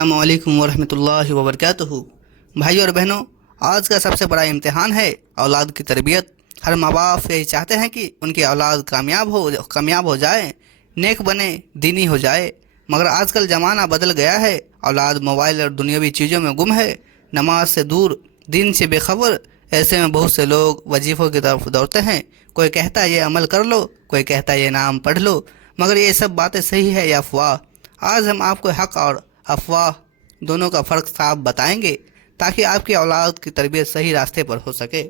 السلام علیکم ورحمۃ اللہ وبرکاتہ۔ بھائیوں اور بہنوں، آج کا سب سے بڑا امتحان ہے اولاد کی تربیت۔ ہر ماں باپ یہی چاہتے ہیں کہ ان کی اولاد کامیاب ہو جائے، نیک بنے، دینی ہو جائے، مگر آج کل زمانہ بدل گیا ہے۔ اولاد موبائل اور دنیاوی چیزوں میں گم ہے، نماز سے دور، دین سے بے خبر۔ ایسے میں بہت سے لوگ وظیفوں کی طرف دوڑتے ہیں۔ کوئی کہتا ہے یہ عمل کر لو، کوئی کہتا ہے یہ نام پڑھ لو، مگر یہ سب باتیں صحیح ہے یا افواہ؟ آج ہم آپ کو حق اور افواہ دونوں کا فرق صاف بتائیں گے، تاکہ آپ کی اولاد کی تربیت صحیح راستے پر ہو سکے۔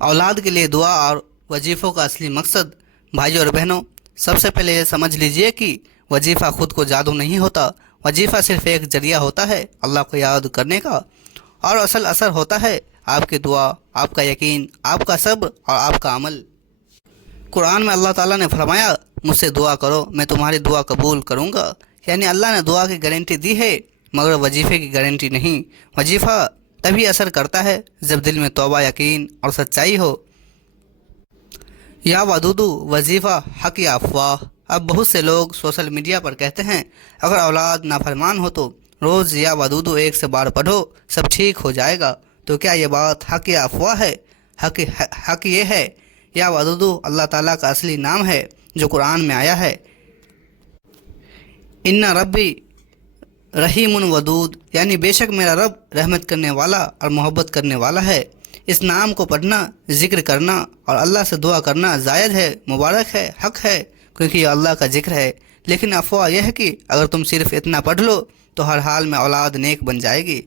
اولاد کے لیے دعا اور وظیفوں کا اصلی مقصد۔ بھائیوں اور بہنوں، سب سے پہلے یہ سمجھ لیجئے کہ وظیفہ خود کو جادو نہیں ہوتا۔ وظیفہ صرف ایک ذریعہ ہوتا ہے اللہ کو یاد کرنے کا، اور اصل اثر ہوتا ہے آپ کی دعا، آپ کا یقین، آپ کا صبر اور آپ کا عمل۔ قرآن میں اللہ تعالیٰ نے فرمایا، مجھ سے دعا کرو میں تمہاری دعا قبول کروں گا۔ یعنی اللہ نے دعا کی گارنٹی دی ہے، مگر وظیفے کی گارنٹی نہیں۔ وظیفہ تبھی اثر کرتا ہے جب دل میں توبہ، یقین اور سچائی ہو۔ یا ودودو، وظیفہ حق یا افواہ؟ اب بہت سے لوگ سوشل میڈیا پر کہتے ہیں اگر اولاد نافرمان ہو تو روز یا ودودو 100 بار پڑھو، سب ٹھیک ہو جائے گا۔ تو کیا یہ بات حق یا افواہ ہے؟ حق یہ ہے، یا ودودو اللہ تعالیٰ کا اصلی نام ہے جو قرآن میں آیا ہے، ان ربی رحیم ودود، یعنی بے شک میرا رب رحمت کرنے والا اور محبت کرنے والا ہے۔ اس نام کو پڑھنا، ذکر کرنا اور اللہ سے دعا کرنا زائد ہے، مبارک ہے، حق ہے، کیونکہ یہ اللہ کا ذکر ہے۔ لیکن افواہ یہ ہے کہ اگر تم صرف اتنا پڑھ لو تو ہر حال میں اولاد نیک بن جائے گی،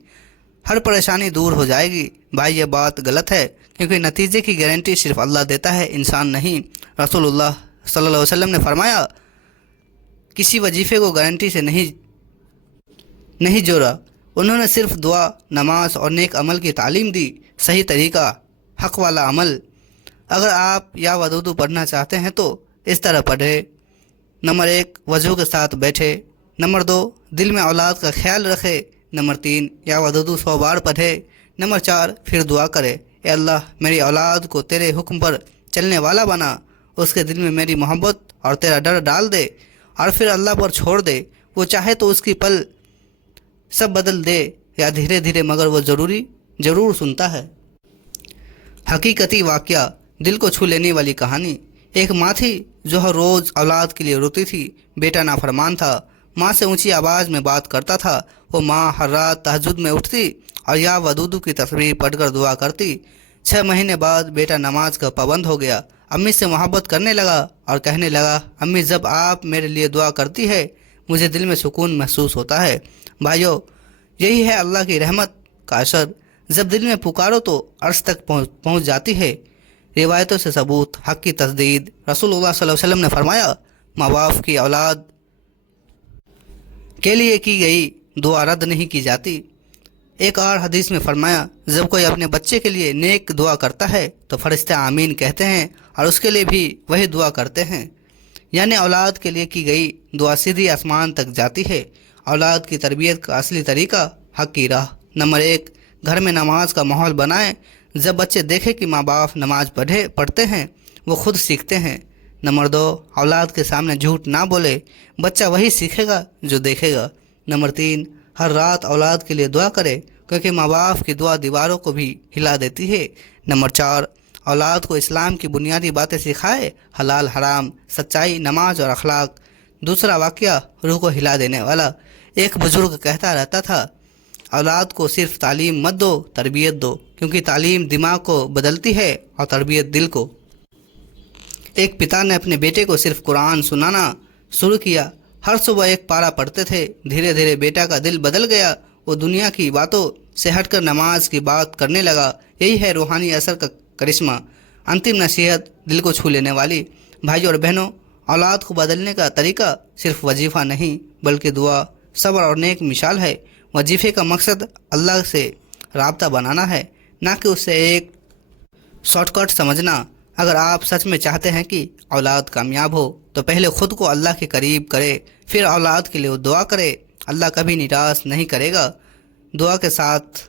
ہر پریشانی دور ہو جائے گی۔ بھائی یہ بات غلط ہے، کیونکہ نتیجے کی گارنٹی صرف اللہ دیتا ہے، انسان نہیں۔ رسول اللہ صلی اللہ علیہ وسلم نے فرمایا، کسی وظیفے کو گارنٹی سے نہیں جوڑا، انہوں نے صرف دعا، نماز اور نیک عمل کی تعلیم دی، صحیح طریقہ، حق والا عمل۔ اگر آپ یا ودودو پڑھنا چاہتے ہیں تو اس طرح پڑھے۔ نمبر 1، وضو کے ساتھ بیٹھے۔ نمبر 2، دل میں اولاد کا خیال رکھے۔ نمبر 3، یا ودودو 100 بار پڑھے۔ نمبر 4، پھر دعا کرے، اے اللہ میری اولاد کو تیرے حکم پر چلنے والا بنا، اس کے دل میں میری محبت اور تیرا ڈر ڈال دے، اور پھر اللہ پر چھوڑ دے۔ وہ چاہے تو اس کی پل سب بدل دے، یا دھیرے دھیرے، مگر وہ ضرور سنتا ہے۔ حقیقتی واقعہ، دل کو چھو لینے والی کہانی۔ ایک ماں تھی جو ہر روز اولاد کے لیے روتی تھی۔ بیٹا نافرمان تھا، ماں سے اونچی آواز میں بات کرتا تھا۔ وہ ماں ہر رات تہجد میں اٹھتی اور یا ودودو کی تصویر پڑھ کر دعا کرتی۔ 6 مہینے بعد بیٹا نماز کا پابند ہو گیا، امی سے محبت کرنے لگا اور کہنے لگا، امی جب آپ میرے لیے دعا کرتی ہے مجھے دل میں سکون محسوس ہوتا ہے۔ بھائیو، یہی ہے اللہ کی رحمت کا اثر، جب دل میں پکارو تو عرش تک پہنچ جاتی ہے۔ روایتوں سے ثبوت، حق کی تصدیق۔ رسول اللہ صلی اللہ علیہ وسلم نے فرمایا، ماں باپ کی اولاد کے لیے کی گئی دعا رد نہیں کی جاتی۔ ایک اور حدیث میں فرمایا، جب کوئی اپنے بچے کے لیے نیک دعا کرتا ہے تو فرشتے آمین کہتے ہیں اور اس کے لیے بھی وہی دعا کرتے ہیں۔ یعنی اولاد کے لیے کی گئی دعا سیدھی آسمان تک جاتی ہے۔ اولاد کی تربیت کا اصلی طریقہ، حق کی راہ۔ نمبر 1، گھر میں نماز کا ماحول بنائیں۔ جب بچے دیکھیں کہ ماں باپ نماز پڑھتے ہیں وہ خود سیکھتے ہیں۔ نمبر 2، اولاد کے سامنے جھوٹ نہ بولے، بچہ وہی سیکھے گا جو دیکھے گا۔ نمبر 3، ہر رات اولاد کے لیے دعا کرے، کیونکہ ماں باپ کی دعا دیواروں کو بھی ہلا دیتی ہے۔ نمبر 4، اولاد کو اسلام کی بنیادی باتیں سکھائے، حلال حرام، سچائی، نماز اور اخلاق۔ دوسرا واقعہ روح کو ہلا دینے والا۔ ایک بزرگ کہتا رہتا تھا، اولاد کو صرف تعلیم مت دو، تربیت دو، کیونکہ تعلیم دماغ کو بدلتی ہے اور تربیت دل کو۔ ایک پتا نے اپنے بیٹے کو صرف قرآن سنانا شروع کیا۔ ہر صبح ایک پارہ پڑھتے تھے۔ دھیرے دھیرے بیٹا کا دل بدل گیا، وہ دنیا کی باتوں سے ہٹ کر نماز کی بات کرنے لگا۔ یہی ہے روحانی اثر کا کرشمہ۔ انتم نصیحت، دل کو چھو لینے والی۔ بھائیوں اور بہنوں، اولاد کو بدلنے کا طریقہ صرف وظیفہ نہیں بلکہ دعا، صبر اور نیک مثال ہے۔ وظیفے کا مقصد اللہ سے رابطہ بنانا ہے، نہ کہ اسے ایک شارٹ کٹ سمجھنا۔ اگر آپ سچ میں چاہتے ہیں کہ اولاد کامیاب ہو تو پہلے خود کو اللہ کے قریب کرے، پھر اولاد کے لیے دعا کرے۔ اللہ کبھی نراش نہیں کرے گا۔ دعا کے ساتھ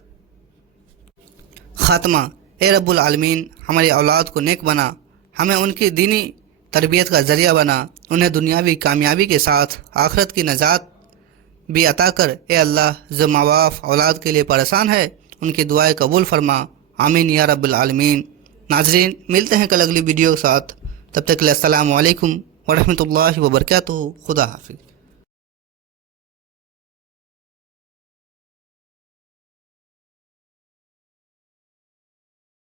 خاتمہ۔ اے رب العالمین، ہماری اولاد کو نیک بنا، ہمیں ان کی دینی تربیت کا ذریعہ بنا، انہیں دنیاوی کامیابی کے ساتھ آخرت کی نجات بھی عطا کر۔ اے اللہ جو ماں باپ اولاد کے لیے پریشان ہے ان کی دعائیں قبول فرما، آمین یا رب العالمین۔ ناظرین ملتے ہیں کل اگلی ویڈیو کے ساتھ، تب تک کے لیے السلام علیکم ورحمۃ اللہ وبرکاتہ۔ خدا حافظ۔